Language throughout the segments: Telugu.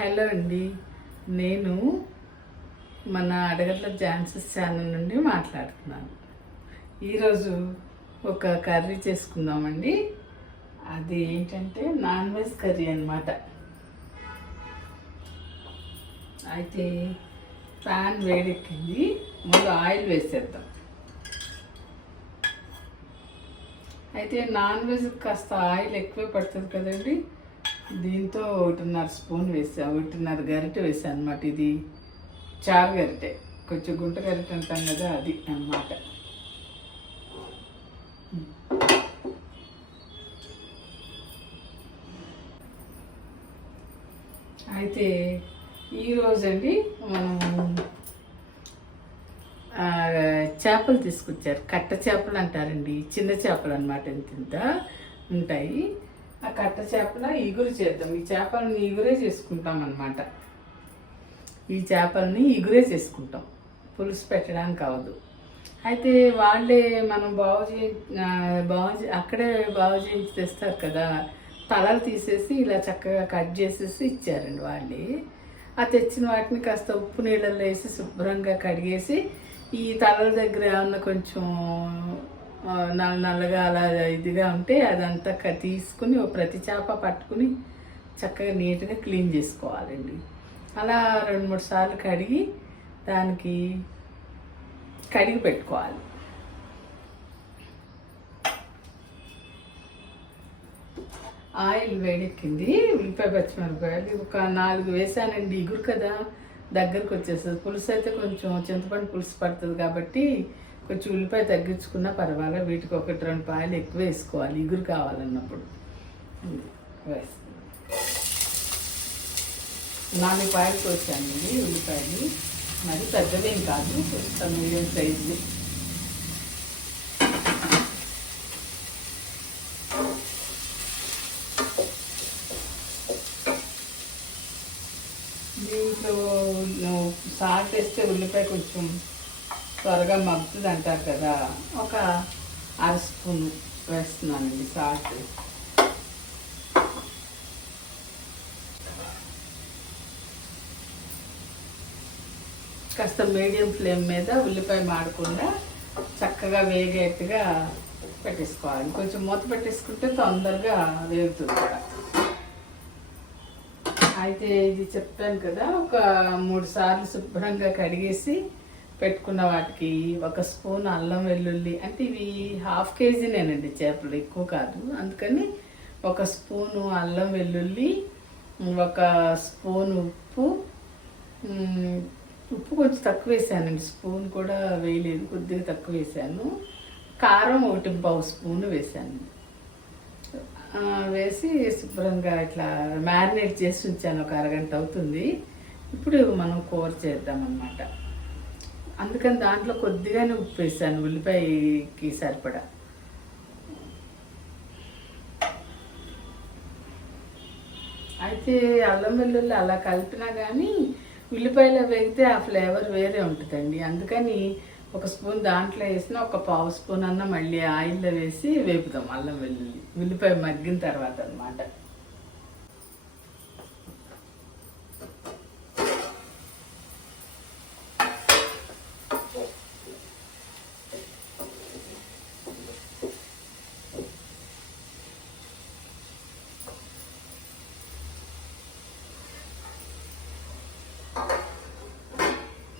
హలో అండి. నేను మన అడగట్ల ఝాన్సీ ఛానల్ నుండి మాట్లాడుతున్నాను. ఈరోజు ఒక కర్రీ చేసుకుందామండి. అది ఏంటంటే నాన్ వెజ్ కర్రీ అన్నమాట. అయితే ప్యాన్ వేడెక్కింది, ముందు ఆయిల్ వేసేద్దాం. అయితే నాన్ వెజ్ కాస్త ఆయిల్ ఎక్కువే పడుతుంది కదండి. దీంతో 1.5 స్పూన్ వేసా, 1.5 గరిటె వేసాను అనమాట. ఇది చారు గరిటె, కొంచెం గుంట గరిటె అంటాం కదా, అది అన్నమాట. అయితే ఈరోజండి మనం చేపలు తీసుకొచ్చారు. కట్ట చేపలు అంటారండి, చిన్న చేపలు అనమాట, ఇంత ఉంటాయి. ఆ కట్ట చేపల ఇగురు చేద్దాం. ఈ చేపలని ఇగురే చేసుకుంటాం అన్నమాట. ఈ చేపలని ఇగురే చేసుకుంటాం, పులుసు పెట్టడానికి అవ్వదు. అయితే వాళ్ళే మనం అక్కడే బాగు చేయించి తెస్తారు కదా, తలలు తీసేసి ఇలా చక్కగా కట్ చేసేసి ఇచ్చారండి వాళ్ళే. ఆ తెచ్చిన వాటిని కాస్త ఉప్పు నీళ్ళల్లో వేసి శుభ్రంగా కడిగేసి, ఈ తలల దగ్గర ఏమన్నా కొంచెం నల్లగా అలా ఇదిగా ఉంటే అదంతా తీసుకుని ప్రతి చేప పట్టుకుని చక్కగా నీట్గా క్లీన్ చేసుకోవాలండి. అలా 2-3 సార్లు కడిగి దానికి కడిగి పెట్టుకోవాలి. ఆయిల్ వేడెక్కింది, ఉల్లిపాయ పచ్చిమిరపకాయలు ఒక 4 వేసానండి. ఇగురు కదా, దగ్గరకు వచ్చేస్తుంది. పులుసు అయితే కొంచెం చింతపండు పులుసు పడుతుంది కాబట్టి కొంచెం ఉల్లిపాయ తగ్గించుకున్నా పర్వాలేదు. వీటికి 1-2 పాయలు ఎక్కువ వేసుకోవాలి, ఇగురు కావాలన్నప్పుడు. 4 పాయలు కోసానండి ఉల్లిపాయలు, మరి పెద్దవేం కాదు, కొంచెం మీడియం సైజు. దీంట్లో సాల్ట్ వేస్తే ఉల్లిపాయ కొంచెం త్వరగా మగ్గుతుంది అంటారు కదా, ఒక 1/2 స్పూన్ వేస్తున్నానండి సాల్ట్. కాస్త మీడియం ఫ్లేమ్ మీద ఉల్లిపాయ మాడకుండా చక్కగా వేగేట్టుగా పెట్టేసుకోవాలి. కొంచెం మూత పెట్టేసుకుంటే తొందరగా వేగుతుంది కూడా. అయితే ఇది చెప్పాను కదా, ఒక 3 సార్లు శుభ్రంగా కడిగేసి పెట్టుకున్న వాటికి 1 స్పూన్ అల్లం వెల్లుల్లి, అంటే ఇవి 1/2 కేజీనేనండి చేపలు, ఎక్కువ కాదు, అందుకని 1 స్పూను అల్లం వెల్లుల్లి, 1 స్పూన్ ఉప్పు. ఉప్పు కొంచెం తక్కువ వేసానండి, స్పూన్ కూడా వేయలేదు, కొద్దిగా తక్కువ వేసాను. కారం 1.5 స్పూన్ వేసాను. వేసి శుభ్రంగా ఇట్లా మ్యారినేట్ చేసి ఉంచాను, ఒక అరగంట అవుతుంది. ఇప్పుడు మనం కూర చేద్దామన్నమాట. అందుకని దాంట్లో కొద్దిగానే ఉప్పు వేసాను, ఉల్లిపాయకి సరిపడా. అయితే అల్లం వెల్లుల్లి అలా కలిపినా కానీ ఉల్లిపాయలో వేగితే ఆ ఫ్లేవర్ వేరే ఉంటుందండి. అందుకని 1 స్పూన్ దాంట్లో వేసిన, 1/4 స్పూన్ అన్న మళ్ళీ ఆయిల్లో వేసి వేపుదాం అల్లం వెల్లుల్లి, ఉల్లిపాయ మగ్గిన తర్వాత అన్నమాట.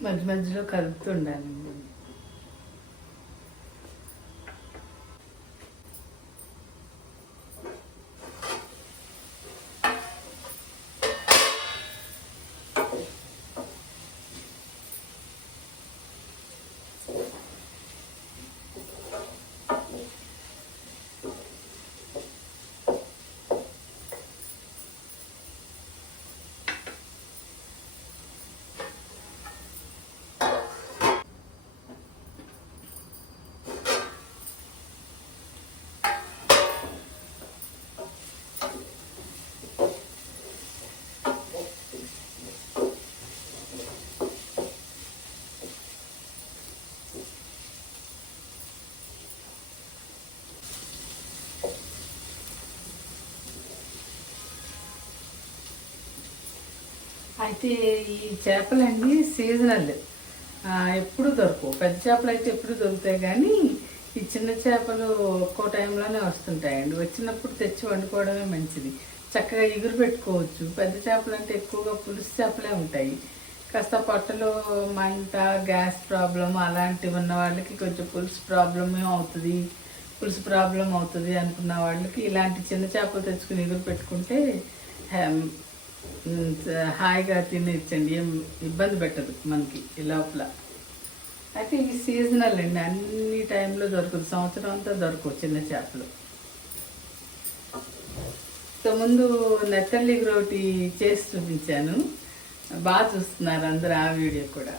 మధ్య మధ్యలో కలుపుతుండాలండి. అయితే ఈ చేపలన్నీ సీజనల్, ఎప్పుడు దొరకవు. పెద్ద చేపలు అయితే ఎప్పుడు దొరుకుతాయి, కానీ ఈ చిన్న చేపలు ఒక్కో టైంలోనే వస్తుంటాయండి. వచ్చినప్పుడు తెచ్చి వండుకోవడమే మంచిది. చక్కగా ఇగురు పెట్టుకోవచ్చు. పెద్ద చేపలు అంటే ఎక్కువగా పులుసు చేపలే ఉంటాయి. కాస్త పొట్టలో మంట, గ్యాస్ ప్రాబ్లం అలాంటివి ఉన్న వాళ్ళకి కొంచెం పులుసు ప్రాబ్లం అవుతుంది అనుకున్న వాళ్ళకి ఇలాంటి చిన్న చేపలు తెచ్చుకుని ఇగురు పెట్టుకుంటే హాయిగా తినేచ్చండి. ఏం ఇబ్బంది పెట్టదు మనకి ఈ లోపల. అయితే ఇవి సీజనల్ అండి, అన్ని టైంలో దొరకదు, సంవత్సరం అంతా దొరకవు చిన్న చేపలు. ముందు నెత్తల్లి ఒకటి చేసి చూపించాను, బాగా చూస్తున్నారు అందరు ఆ వీడియో కూడా.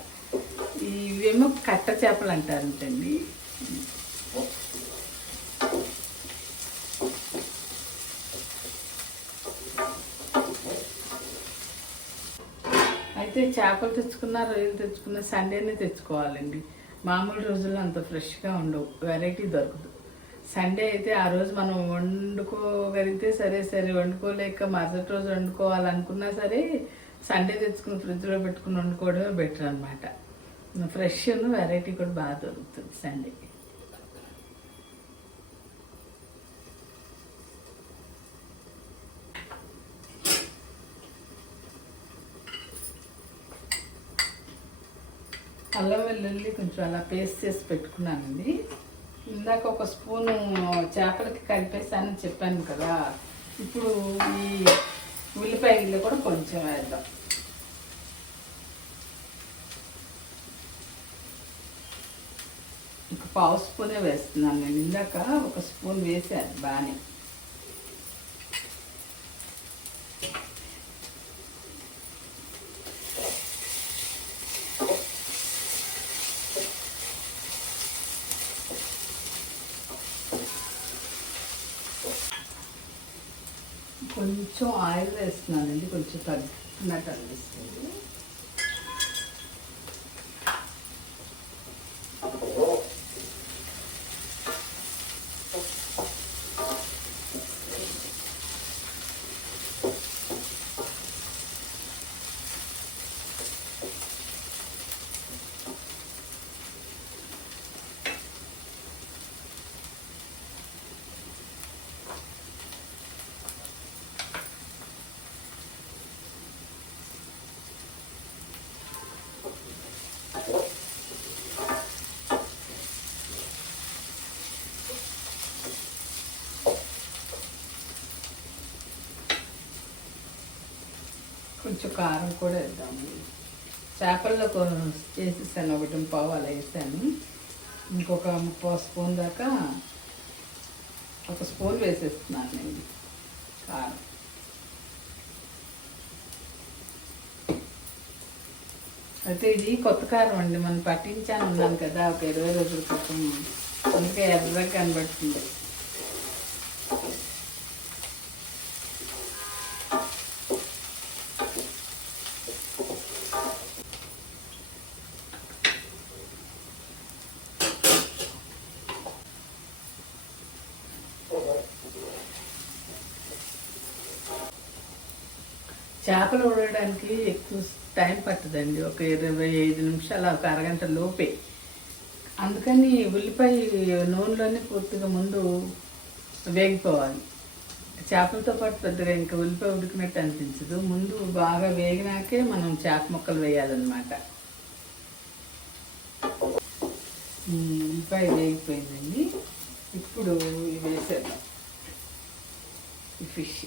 ఇవేమో కట్ట చేపలు అంటారంటండి. అయితే చేపలు తెచ్చుకున్నా, రొయ్యలు తెచ్చుకున్నా సండేనే తెచ్చుకోవాలండి. మామూలు రోజుల్లో అంత ఫ్రెష్గా ఉండవు, వెరైటీ దొరకదు. సండే అయితే ఆ రోజు మనం వండుకోగలిగితే సరే, వండుకోలేక మరుసటి రోజు వండుకోవాలనుకున్నా సరే సండే తెచ్చుకుని ఫ్రిడ్జ్లో పెట్టుకుని వండుకోవడమే బెటర్ అనమాట. ఫ్రెష్ వెరైటీ కూడా బాగా దొరుకుతుంది సండే. అల్లం వెల్లుల్లి కొంచెం అలా పేస్ట్ చేసి పెట్టుకున్నానండి. ఇందాక ఒక స్పూను చేపలకి కలిపేసానని చెప్పాను కదా, ఇప్పుడు ఈ ఉల్లిపాయలు కూడా కొంచెం వేద్దాం. ఒక పావు స్పూనే వేస్తున్నాను నేను. ఇందాక ఒక స్పూన్ వేసాను బాగానే. కొంచెం ఆయిల్ వేస్తున్నానండి, కొంచెం తగ్గినట్టు అనిపిస్తుంది. కొంచెం కారం కూడా వేద్దాము. చేపల్లో వేసేసాను, 1 పావు అలా వేసాను. ఇంకొక 3 స్పూన్ దాకా, 1 స్పూన్ వేసేస్తున్నాను నేను కారం. అయితే ఇది కొత్త కారం అండి, మనం పట్టించాను ఉన్నాను కదా ఒక 20 రోజుల క్రితం, అందుకే ఎర్రగా కనబడుతుంది. చేపలు ఉడకడానికి ఎక్కువ టైం పట్టదండి, ఒక 25 నిమిషాలు, ఒక అరగంట లోపే. అందుకని ఉల్లిపాయ నూనెలోనే పూర్తిగా ముందు వేగిపోవాలి. చేపలతో పాటు పెద్దగా ఇంకా ఉల్లిపాయ ఉడికినట్టు అనిపించదు, ముందు బాగా వేగినాకే మనం చేప ముక్కలు వేయాలన్నమాట. ఉల్లిపాయ వేగిపోయిందండి, ఇప్పుడు ఇవి వేసేద్దాం ఈ ఫిష్.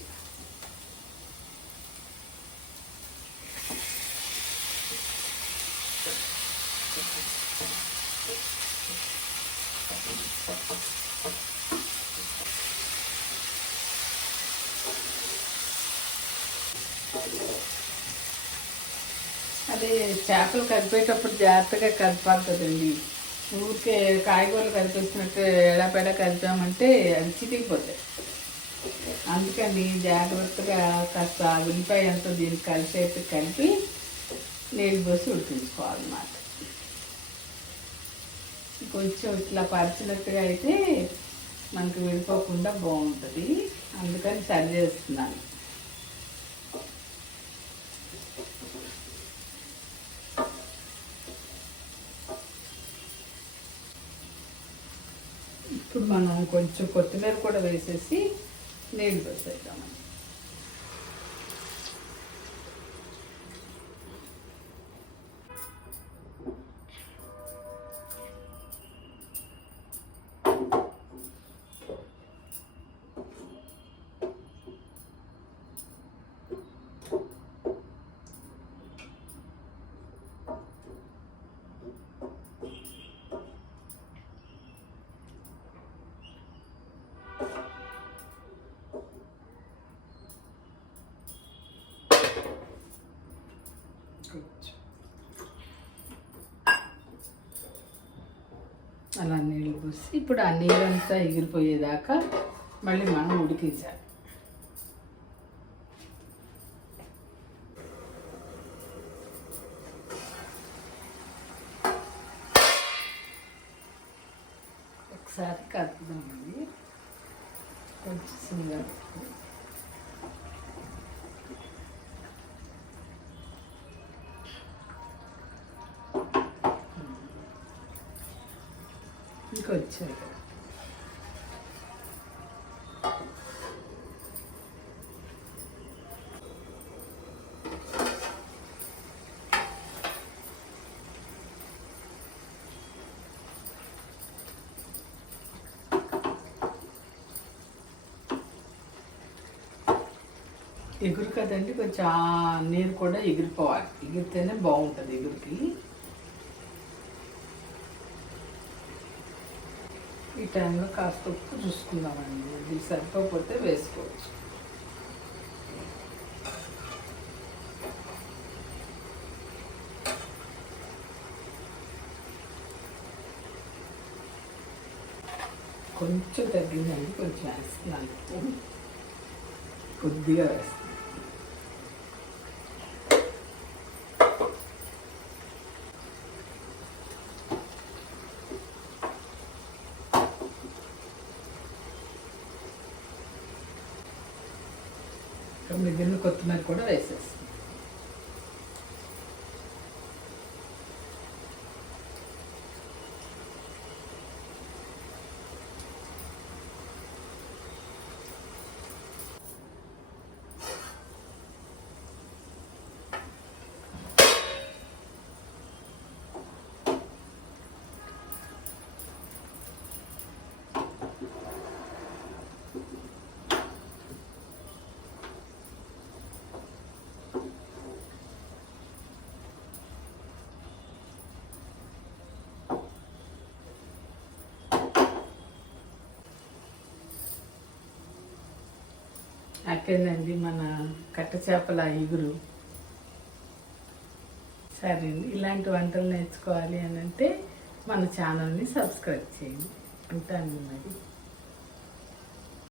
అదే చేపలు కలిపేటప్పుడు జాగ్రత్తగా కలపాలి కదండి. ఊరికే కాయగూరలు కలిపేసినట్టు ఎడాపెడా కలిపామంటే అవి చితికిపోతాయి. అందుకని జాగ్రత్తగా కాస్త ఉల్లిపాయ అంతా దీనికి కలిసేట్టు కలిపి నీళ్ళు పోసి ఉడికించుకోవాలన్నమాట. కొంచెం ఇట్లా పరిచినట్టుగా అయితే మనకు విడిపోకుండా బాగుంటుంది, అందుకని సరి చేస్తున్నాను. ఇప్పుడు మనం కొంచెం కొత్తిమీర కూడా వేసేసి నీళ్ళు పోసేద్దామండి. అలా నీళ్ళు పోసి ఇప్పుడు ఆ నీళ్ళంతా ఎగిరిపోయేదాకా మళ్ళీ మనం ఉడికించాలి. ఒకసారి కలుపుదామండి, కొంచెం సిమ్గా. ఇంకొచ్చాయి కదా, ఎగురు కదండి, కొంచెం ఆ నీరు కూడా ఎగిరిపోవాలి. ఎగిరితేనే బాగుంటుంది ఎగురికి. ఈ టైంలో కాస్త ఉప్పు చూసుకుందామండి, ఇది సరిపోతే వేసుకోవచ్చు. కొంచెం తగ్గిందండి, కొంచెం వేస్తున్నాను, కొద్దిగా వేస్తాను. మిగిలిన కొత్తిమీర కూడా వేసేస్తాం. అయిపోయిందండి మన కట్ట చేపల ఇగురు. సరే అండి, ఇలాంటి వంటలు నేర్చుకోవాలి అని అంటే మన ఛానల్ని సబ్స్క్రైబ్ చేయండి. ఉంటాను మరి.